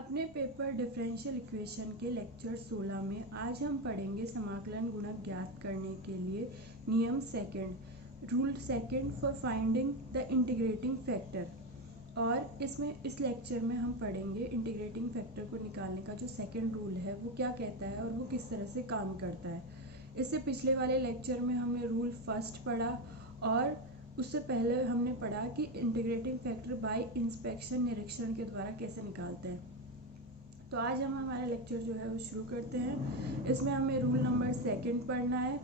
अपने paper differential equation के lecture 16 में आज हम पढ़ेंगे समाकलन गुणक ज्ञात करने के लिए नियम second, rule second for finding the integrating factor. और इस लेक्चर में हम पढ़ेंगे इंटीग्रेटिंग फैक्टर को निकालने का जो सेकंड रूल है वो क्या कहता है और वो किस तरह से काम करता है। इससे पिछले वाले लेक्चर में हमने रूल फर्स्ट पढ़ा और उससे पहले हमने पढ़ा कि इंटीग्रेटिंग फैक्टर बाय इंस्पेक्शन निरीक्षण के द्वारा कैसे निकालते हैं। तो आज हम हमारा लेक्चर जो है वो शुरू करते हैं। इसमें हमें रूल नंबर सेकंड पढ़ना है।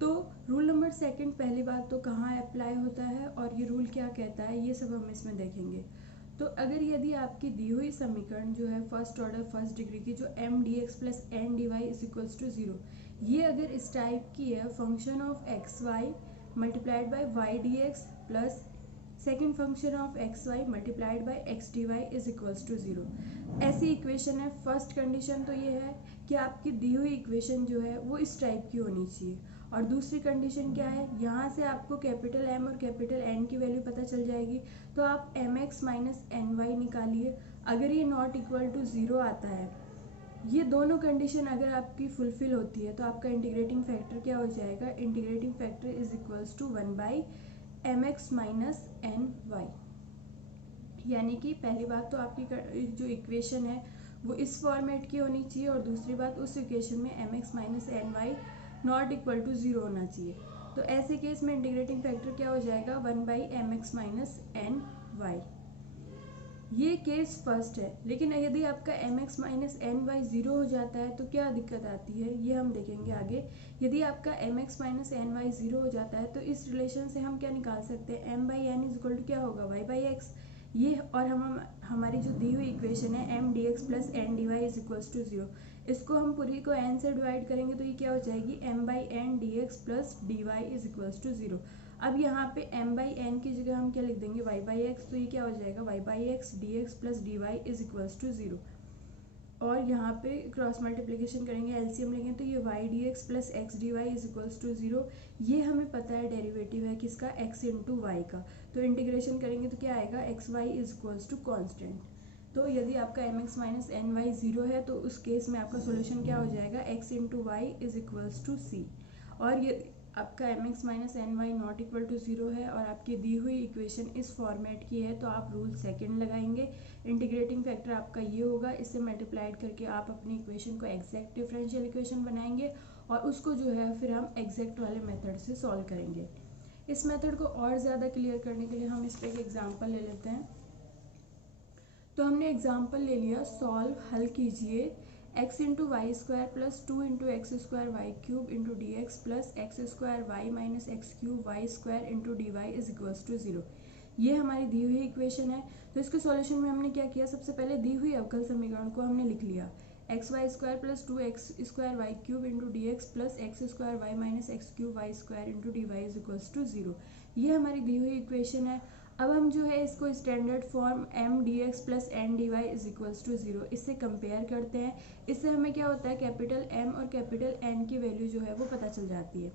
तो रूल नंबर सेकंड पहली बात तो कहाँ अप्लाई होता है और ये रूल क्या कहता है ये सब हम इसमें देखेंगे। तो अगर यदि आपकी दी हुई समीकरण जो है फर्स्ट ऑर्डर फर्स्ट डिग्री की जो M D X plus N D Y is equals to zero, ये अगर इस टाइप की है function of X Y multiplied by Y D X plus second function of X Y multiplied by X D Y is equals to zero, ऐसी equation है। First condition तो ये है कि आपकी दी हुई इक्वेशन जो है वो इस टाइप की होनी चाहिए। और दूसरी कंडीशन क्या है, यहाँ से आपको कैपिटल एम और कैपिटल एन की वैल्यू पता चल जाएगी। तो आप M x minus N Y निकालिए। अगर ये नॉट इक्वल टू ज़ीरो आता है, ये दोनों कंडीशन अगर आपकी फुलफिल होती है तो आपका इंटीग्रेटिंग फैक्टर क्या हो जाएगा, integrating factor is equals to one by M x minus N Y. यानी कि पहली बात तो आपकी जो इक्वेशन है वो इस फॉर्मेट की होनी चाहिए और दूसरी बात उस इक्वेशन में M x minus N Y not equal to zero होना चाहिए। तो ऐसे केस में इंटीग्रेटिंग फैक्टर क्या हो जाएगा, one by M x minus N Y. ये केस फर्स्ट है। लेकिन यदि आपका M x minus N Y zero हो जाता है तो क्या दिक्कत आती है ये हम देखेंगे आगे। यदि आपका M x minus N Y zero हो जाता है तो इस रिलेशन से हम क्या निकाल सकते हैं, M by N is equal to क्या होगा, वाई बाई एक्स। ये और हमारी जो दी हुई इक्वेशन है M D X plus N D Y is equals to zero, इसको हम पूरी को एन से डिवाइड करेंगे तो ये क्या हो जाएगी, M by N D X plus D Y is equals to zero. अब यहाँ पे m बाई एन की जगह हम क्या लिख देंगे, y बाई एक्स। तो ये क्या हो जाएगा, y by X D X plus D Y is equals to zero. और यहाँ पे क्रॉस मल्टीप्लिकेशन करेंगे, एलसीएम लेंगे तो ये y D X plus X D Y is equals to zero. ये हमें पता है डेरिवेटिव है किसका, x इंटू वाई का। तो इंटीग्रेशन करेंगे तो क्या आएगा, X Y is equals to constant. तो यदि आपका M x minus N Y zero है तो उस केस में आपका सोल्यूशन क्या हो जाएगा, x into y is equals to c. और ये आपका M x minus N Y not equal to zero है और आपकी दी हुई इक्वेशन इस फॉर्मेट की है तो आप रूल सेकंड लगाएंगे। इंटीग्रेटिंग फैक्टर आपका ये होगा, इससे मल्टीप्लाइड करके आप अपनी इक्वेशन को एग्जैक्ट डिफरेंशियल इक्वेशन बनाएंगे और उसको जो है फिर हम एग्जैक्ट वाले मेथड से सॉल्व करेंगे। इस मेथड को और ज़्यादा क्लियर करने के लिए हम इस पर एक एग्जाम्पल ले लेते हैं। तो हमने एग्जाम्पल ले लिया, सॉल्व हल कीजिए x into Y square plus two into X square Y cube into D X plus X square Y minus X cube Y square into D Y is equals to zero. ये हमारी दी हुई equation है। तो इसके solution में हमने क्या किया, सबसे पहले दी हुई अवकल समीकरण को हमने लिख लिया, X Y square plus two X square Y cube into D X plus X square Y minus X cube Y square into D Y is equals to zero. ये हमारी दी हुई इक्वेशन है। अब हम जो है इसको standard form M D X plus N D Y is equals to zero इससे कंपेयर करते हैं। इससे हमें क्या होता है, कैपिटल एम और कैपिटल एन की वैल्यू जो है वो पता चल जाती है।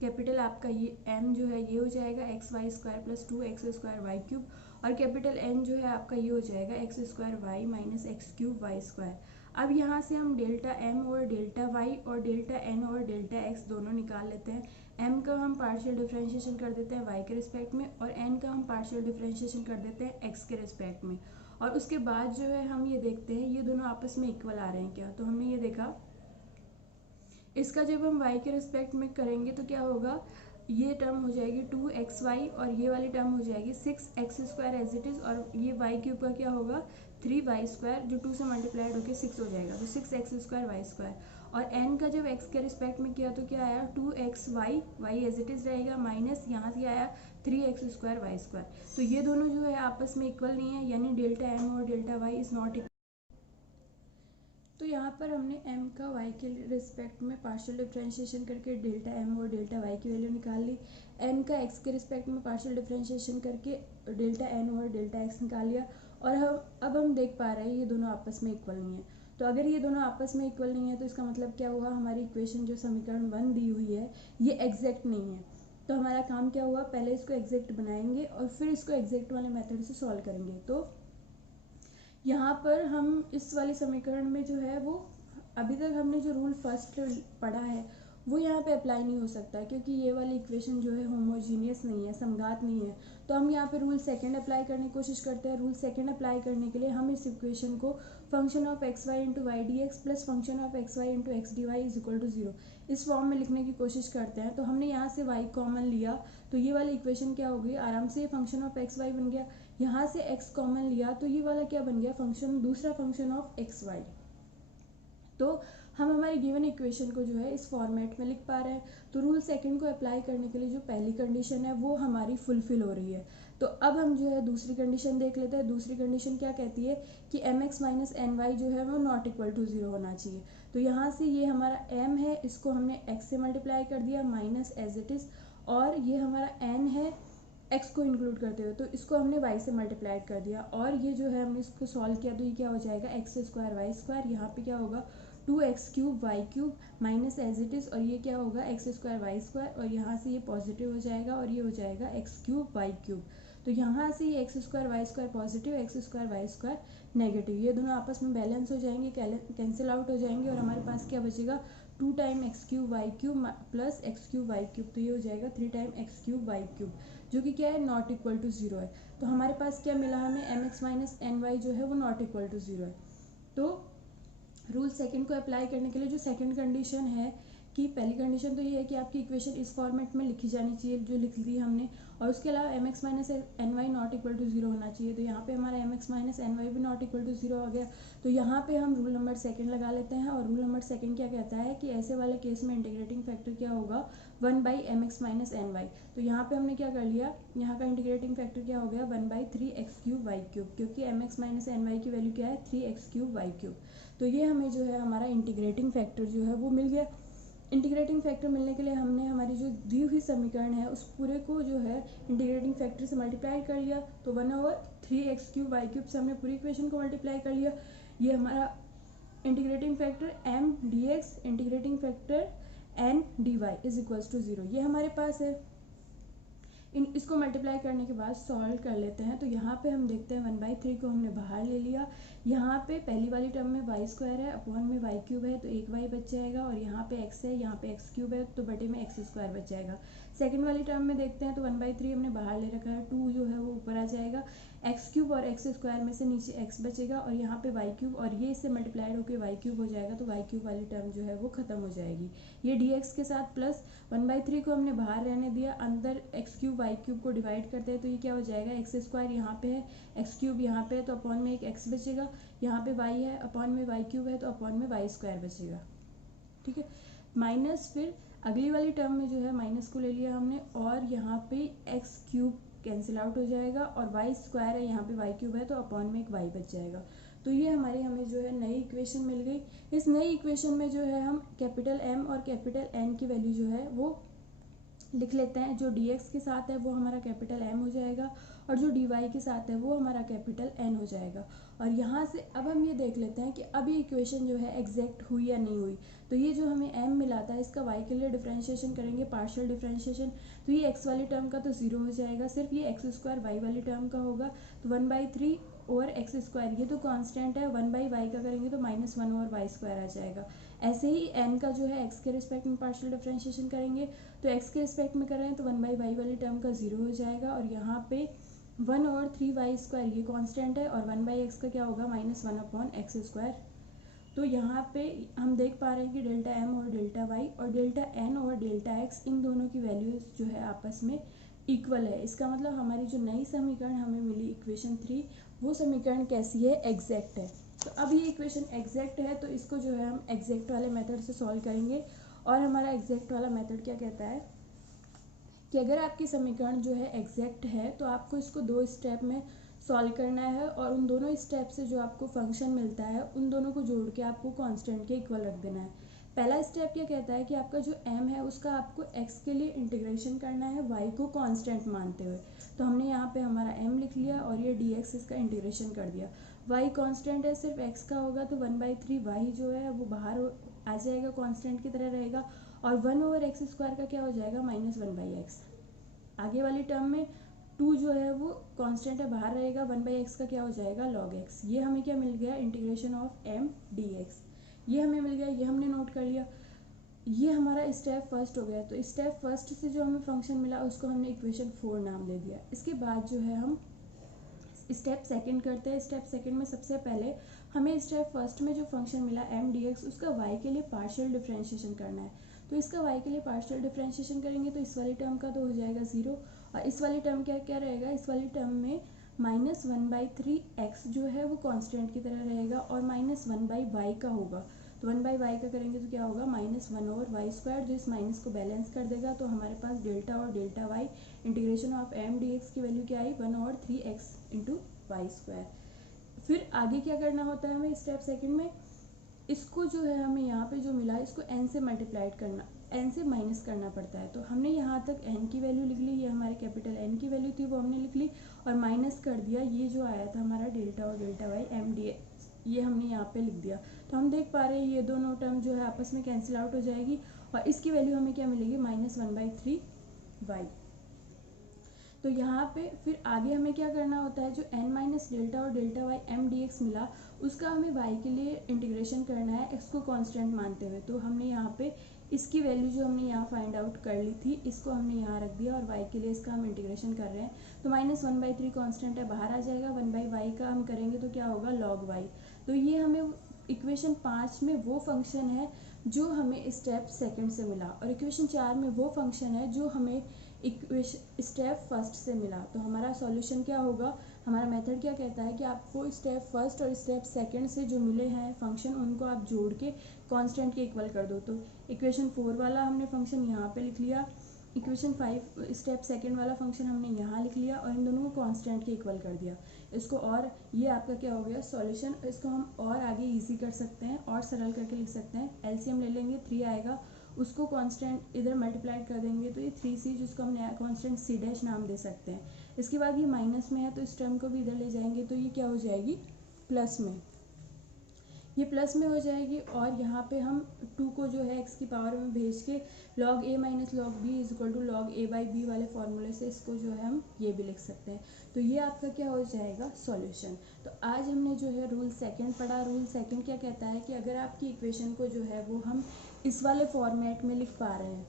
कैपिटल आपका ये एम जो है ये हो जाएगा X Y square plus two X square Y cube और कैपिटल एन जो है आपका ये हो जाएगा X square Y minus X cube Y square. अब यहाँ से हम डेल्टा एम और डेल्टा वाई और डेल्टा एन और डेल्टा एक्स दोनों निकाल लेते हैं। एम का हम पार्शियल डिफरेंशिएशन कर देते हैं वाई के रिस्पेक्ट में और एन का हम पार्शियल डिफरेंशिएशन कर देते हैं एक्स के रिस्पेक्ट में। और उसके बाद जो है हम ये देखते हैं ये दोनों आपस में इक्वल आ रहे हैं क्या। तो हमने ये देखा, इसका जब हम y के रिस्पेक्ट में करेंगे तो क्या होगा, ये टर्म हो जाएगी टू एक्स वाई और ये वाली टर्म हो जाएगी six X square as it is और ये वाई क्यूब का क्या होगा, थ्री वाई स्क्वायर जो टू से मल्टीप्लाइड होकर सिक्स हो जाएगा। तो six X square Y square और एन का जब एक्स के रिस्पेक्ट में किया तो क्या आया, two X Y Y as it is रहेगा माइनस यहाँ से आया three X square Y square. तो ये दोनों जो है आपस में इक्वल नहीं है, यानी डेल्टा एम और delta Y is not equal. तो यहाँ पर हमने m का y के रिस्पेक्ट में पार्शियल डिफरेंशिएशन करके डेल्टा m और डेल्टा y की वैल्यू निकाल ली। n का x के रिस्पेक्ट में पार्शियल डिफरेंशिएशन करके डेल्टा n और डेल्टा x निकाल लिया। और अब हम देख पा रहे हैं ये दोनों आपस में इक्वल नहीं है। तो अगर ये दोनों आपस में इक्वल नहीं है तो इसका मतलब क्या हुआ, हमारी इक्वेशन जो समीकरण 1 दी हुई है ये एग्जैक्ट नहीं है। तो हमारा काम क्या हुआ, पहले इसको एग्जैक्ट बनाएंगे और फिर इसको एग्जैक्ट वाले मेथड से सॉल्व करेंगे। तो यहाँ पर हम इस वाले समीकरण में जो है वो अभी तक हमने जो रूल फर्स्ट पढ़ा है वो यहाँ पे अप्लाई नहीं हो सकता, क्योंकि ये वाली इक्वेशन जो है होमोजीनियस नहीं है, समघात नहीं है। तो हम यहाँ पे रूल सेकंड अप्लाई करने की कोशिश करते हैं। रूल सेकंड अप्लाई करने के लिए हम इस इक्वेशन को function of X Y into Y D X plus function of X Y into X D Y is equal to zero इस फॉर्म में लिखने की कोशिश करते हैं। तो हमने यहाँ से y कॉमन लिया तो ये वाली इक्वेशन क्या हो गई, आराम से फंक्शन ऑफ एक्स वाई बन गया। यहाँ से x कॉमन लिया तो ये वाला क्या बन गया, फंक्शन, दूसरा फंक्शन ऑफ एक्स वाई। तो हम हमारी गिवन इक्वेशन को जो है इस फॉर्मेट में लिख पा रहे हैं। तो रूल सेकंड को अप्लाई करने के लिए जो पहली कंडीशन है वो हमारी फुलफिल हो रही है। तो अब हम जो है दूसरी कंडीशन देख लेते हैं। दूसरी कंडीशन क्या कहती है कि M x minus N Y जो है वो नॉट इक्वल टू जीरो होना चाहिए। तो यहाँ से ये हमारा m है, इसको हमने x से मल्टीप्लाई कर दिया माइनस एज इट इज़, और ये हमारा n है x को इंक्लूड करते हुए, तो इसको हमने y से मल्टीप्लाई कर दिया। और ये जो है हमने इसको सॉल्व किया तो ये क्या हो जाएगा, एक्स स्क्वायर वाई स्क्वायर, यहाँ पे क्या होगा 2x cube Y cube minus as it is, और ये क्या होगा एक्स स्क्वायर वाई स्क्वायर, और यहाँ से ये पॉजिटिव हो जाएगा और ये हो जाएगा एक्स क्यूब वाई क्यूब। तो यहाँ से ये X square Y square positive, X square Y square negative, ये दोनों आपस में बैलेंस हो जाएंगे, कैंसिल आउट हो जाएंगे, और हमारे पास क्या बचेगा 2 time X cube Y cube plus X cube Y cube, तो ये हो जाएगा 3 time X cube Y cube, जो कि क्या है नॉट इक्वल टू जीरो है। तो हमारे पास क्या मिला हमें, M x minus N Y जो है वो नॉट इक्वल टू जीरो है। तो रूल सेकंड को अप्लाई करने के लिए जो सेकंड कंडीशन है कि पहली कंडीशन तो ये है कि आपकी इक्वेशन इस फॉर्मेट में लिखी जानी चाहिए जो लिख दी हमने, और उसके अलावा M x minus N Y not equal to zero होना चाहिए। तो यहाँ पे हमारा M x minus N Y भी नॉट इक्वल टू जीरो आ गया। तो यहाँ पे हम रूल नंबर सेकंड लगा लेते हैं, और रूल नंबर सेकंड क्या कहता है कि ऐसे वाले केस में इंटीग्रेटिंग फैक्टर क्या होगा, 1 by M x minus N Y. तो यहाँ पे हमने क्या कर लिया, यहाँ का इंटीग्रेटिंग फैक्टर क्या हो गया 1 by 3x cube Y cube, क्योंकि m x minus N y की वैल्यू क्या है 3x क्यूब वाई क्यूब। तो ये हमें जो है हमारा इंटीग्रेटिंग फैक्टर जो है वो मिल गया। इंटीग्रेटिंग फैक्टर मिलने के लिए हमने हमारी जो दी हुई समीकरण है उस पूरे को जो है इंटीग्रेटिंग फैक्टर से मल्टीप्लाई कर लिया। तो 1/3x क्यूब वाई क्यूब से हमने पूरी इक्वेशन को मल्टीप्लाई कर लिया। ये हमारा integrating factor m dx integrating factor n dy is equals to zero, ये हमारे पास है। इसको मल्टीप्लाई करने के बाद सॉल्व कर लेते हैं। तो यहाँ पे हम देखते हैं 1/3 को हमने बाहर ले लिया। यहाँ पे पहली वाली टर्म में वाई स्क्वायर है, अपॉन में वाई क्यूब है तो एक वाई बच जाएगा, और यहाँ पे एक्स है, यहाँ पे एक्स क्यूब है तो बटे में एक्स स्क्वायर बच जाएगा। सेकंड वाली टर्म में देखते हैं तो 1/3 हमने बाहर ले रखा है, 2 जो है वो ऊपर आ जाएगा, एक्स क्यूब और एक्स स्क्वायर में से नीचे एक्स बचेगा, और यहाँ पे वाई क्यूब, और ये इससे मल्टीप्लाइड होकर वाई क्यूब हो जाएगा, तो वाई क्यूब वाली टर्म जो है वो खत्म हो जाएगी। ये डी एक्स के साथ प्लस 1/3 को हमने बाहर रहने दिया, अंदर एक्स क्यूब वाई क्यूब को डिवाइड करते हैं तो ये क्या हो जाएगा, एक्स स्क्वायर यहाँ पे है, एक्स क्यूब यहाँ पे है तो अपॉन में एक एक्स बचेगा, यहाँ पे वाई है, अपॉन में वाई क्यूब है तो अपॉन में वाई स्क्वायर बचेगा। ठीक है, माइनस फिर अगली वाली टर्म में जो है माइनस को ले लिया हमने, और यहाँ पे एक्स क्यूब कैंसिल आउट हो जाएगा, और वाई स्क्वायर है, यहाँ पे वाई क्यूब है तो अपॉन में एक वाई बच जाएगा। तो ये हमें जो है नई इक्वेशन मिल गई। इस नई इक्वेशन में जो है हम कैपिटल एम और कैपिटल एन की वैल्यू जो है वो लिख लेते हैं। जो डी एक्स के साथ है वो हमारा कैपिटल एम हो जाएगा, और जो डी वाई के साथ है वो हमारा कैपिटल एन हो जाएगा। और यहाँ से अब हम ये देख लेते हैं कि अब ये इक्वेशन जो है एग्जैक्ट हुई या नहीं हुई। तो ये जो हमें m मिला था इसका y के लिए डिफरेंशिएशन करेंगे, पार्शियल डिफरेंशिएशन, तो ये x वाली टर्म का तो जीरो हो जाएगा, सिर्फ ये एक्स स्क्वायर वाई वाली टर्म का होगा। तो 1/3 ओवर एक्स स्क्वायर, ये तो कांस्टेंट है, 1/y का करेंगे तो -1 ओवर वाई स्क्वायर आ जाएगा। ऐसे ही n का जो है x के रिस्पेक्ट में पार्शियल डिफरेंशिएशन करेंगे, तो x के रिस्पेक्ट में कर रहे हैं तो 1/y वाली टर्म का जीरो हो जाएगा, और यहाँ पे 1 ओवर 3y स्क्वायर ये कांस्टेंट है, और 1/x का क्या होगा -1 अपॉन एक्स स्क्वायर। तो यहाँ पे हम देख पा रहे हैं कि डेल्टा m और डेल्टा y और डेल्टा n और डेल्टा x इन दोनों की वैल्यूज जो है आपस में इक्वल है। इसका मतलब हमारी जो नई समीकरण हमें मिली इक्वेशन 3, वो समीकरण कैसी है, एग्जैक्ट है। तो अब ये इक्वेशन एग्जैक्ट है तो इसको जो है हम एग्जैक्ट वाले मेथड से सॉल्व करेंगे। और हमारा एग्जैक्ट वाला मेथड क्या कहता है कि अगर आपकी समीकरण जो है एग्जैक्ट है तो आपको इसको 2 स्टेप में सॉल्व करना है, और उन दोनों स्टेप से जो आपको फंक्शन मिलता है उन दोनों को जोड़ के आपको कांस्टेंट के इक्वल रख देना है। पहला स्टेप क्या कहता है कि आपका जो m है उसका आपको x के लिए इंटीग्रेशन करना है y को कांस्टेंट मानते हुए। तो हमने यहाँ पे हमारा m लिख लिया और ये dx इसका इंटीग्रेशन कर दिया। y कांस्टेंट है, सिर्फ x का होगा तो 1/3 y जो है वो बाहर आ जाएगा, कांस्टेंट की तरह रहेगा, और 1 ओवर एक्स स्क्वायर का क्या हो जाएगा -1/x। आगे वाली टर्म में 2 जो है वो कांस्टेंट है, बाहर रहेगा, 1/x का क्या हो जाएगा log x। ये हमें क्या मिल गया, इंटीग्रेशन ऑफ m dx, ये हमें मिल गया, ये हमने नोट कर लिया। ये हमारा स्टेप फर्स्ट हो गया। तो स्टेप फर्स्ट से जो हमें फंक्शन मिला उसको हमने इक्वेशन 4 नाम दे दिया। इसके बाद जो है हम स्टेप सेकंड करते हैं। स्टेप सेकंड में सबसे पहले हमें स्टेप फर्स्ट में जो फंक्शन मिला m dx, उसका y के लिए पार्शियल डिफरेंशिएशन करना है। तो इसका y के लिए पार्शियल डिफरेंशिएशन करेंगे तो इस वाली टर्म का तो हो जाएगा 0, और इस वाली टर्म क्या क्या रहेगा, इस वाली टर्म में -1/3x जो है वो कांस्टेंट की तरह रहेगा और -1/y का होगा। तो 1/y का करेंगे तो क्या होगा, -1/y², जो इस माइनस को बैलेंस कर देगा। तो हमारे पास डेल्टा और delta y, integration of m dx की वैल्यू क्या आई, 1/3x × y²। फिर आगे क्या करना होता है हमें स्टेप सेकंड में, इसको जो है हमें यहाँ पे जो मिला इसको n से मल्टीप्लाइड करना, n से माइनस करना पड़ता है। तो हमने यहाँ तक n की वैल्यू लिख ली, ये हमारे कैपिटल N की वैल्यू थी वो हमने लिख ली, और माइनस कर दिया ये जो आया था हमारा डेल्टा और डेल्टा y m dx, ये हमने यहाँ पे लिख दिया। तो हम देख पा रहे हैं ये दोनों टर्म जो है आपस में कैंसिल आउट हो जाएगी, और इसकी वैल्यू हमें क्या मिलेगी, -1/3y। तो यहाँ पे फिर आगे हमें क्या करना होता है, जो n माइनस डेल्टा और डेल्टा y m dx मिला उसका हमें y के लिए इंटीग्रेशन करना है x को कांस्टेंट मानते हुए। तो हमने यहाँ पे इसकी वैल्यू जो हमने यहाँ फाइंड आउट कर ली थी इसको हमने यहाँ रख दिया, और y के लिए इसका हम इंटीग्रेशन कर रहे हैं। तो -1/3 कांस्टेंट है, बाहर आ जाएगा, 1/y का हम करेंगे तो क्या होगा, log y। तो ये हमें इक्वेशन 5 में वो फंक्शन है जो हमें स्टेप सेकंड से मिला, और इक्वेशन 4 में वो फंक्शन है जो हमें इक्वेशन स्टेप फर्स्ट से मिला। तो हमारा सॉल्यूशन क्या होगा, हमारा मेथड क्या कहता है कि आपको स्टेप फर्स्ट और स्टेप सेकंड से जो मिले हैं फंक्शन उनको आप जोड़ के कांस्टेंट के इक्वल कर दो। तो इक्वेशन 4 वाला हमने फंक्शन यहाँ पे लिख लिया, इक्वेशन 5 स्टेप सेकंड वाला फंक्शन हमने यहाँ लिख लिया, और इन दोनों को कांस्टेंट के इक्वल कर दिया इसको। और ये आपका क्या हो गया सॉल्यूशन। इसको हम और आगे इजी कर सकते हैं और सरल करके लिख सकते हैं। एलसीएम ले लेंगे, 3 आएगा, उसको कांस्टेंट इधर मल्टीप्लाई कर देंगे तो ये 3c, जिसको हम नया कांस्टेंट c डैश नाम दे सकते हैं। इसके बाद ये माइनस में है तो इस टर्म को भी इधर ले जाएंगे तो ये क्या हो जाएगी, प्लस में, ये प्लस में हो जाएगी। और यहाँ पे हम 2 को जो है x की पावर में भेज के log a minus log b is equal to log a/b वाले फॉर्मूले से इसको जो है हम ये भी लिख सकते हैं। तो ये आपका क्या हो जाएगा, सॉल्यूशन। तो आज हमने जो है रूल सेकंड पढ़ा। रूल सेकंड क्या कहता है कि अगर आपकी इक्वेशन को जो है वो हम इस वाले फॉर्मेट में लिख पा रहे हैं,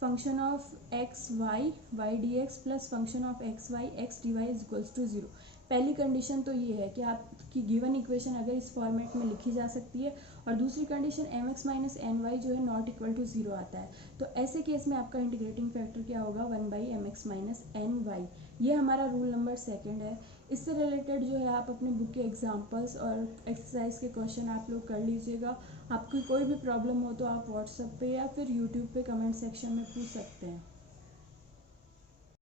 function of X Y Y D X plus function of X Y X D Y is equals to 0। पहली कंडीशन तो ये है कि आपकी गिवन इक्वेशन अगर इस फॉर्मेट में लिखी जा सकती है, और दूसरी condition M x minus N Y जो है नॉट इक्वल टू 0 आता है। तो ऐसे केस में आपका इंटीग्रेटिंग फैक्टर क्या होगा, 1/mx माइनस एन वाई। ये हमारा रूल नंबर सेकंड है। इससे रिलेटेड जो है आप अपने बुक के एग्जाम्पल्स और एक्सरसाइज के क्वेश्चन आप लोग कर लीजिएगा। आपकी कोई भी प्रॉब्लम हो तो आप व्हाट्सएप पे या फिर यूट्यूब पे कमेंट सेक्शन में पूछ सकते हैं।